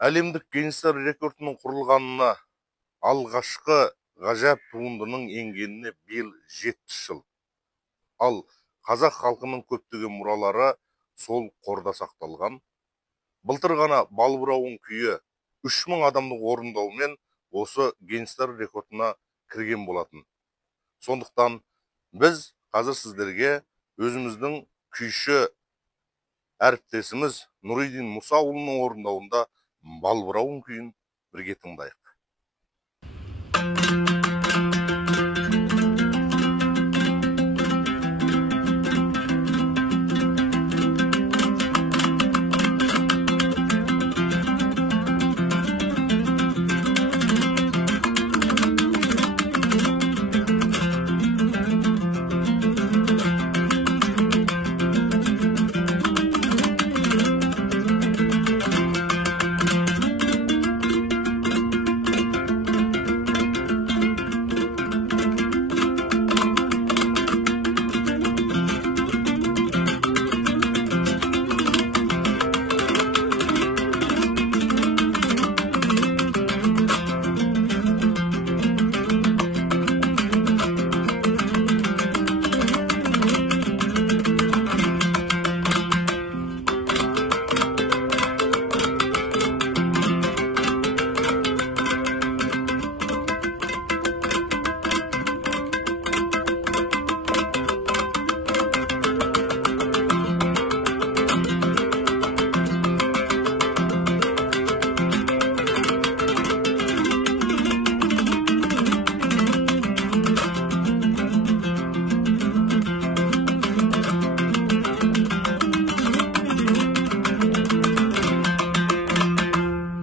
Әлемдік Гиннестің рекордтының құрылғанына, алғашқы ғажап туындының енгеніне биыл 70 жыл. Ал қазақ халқының көптеген мұралары сол қорда сақталған. Былтыр ғана Балбырауын күйі 3000 адамның орындауымен осы Гиннестің рекордына кірген болатын. Сондықтан біз қазір сіздерге өзіміздің күйші әріптесіміз Нұриден Мұсаұлының орындауында Балбырауын күйін бірге тыңдайық.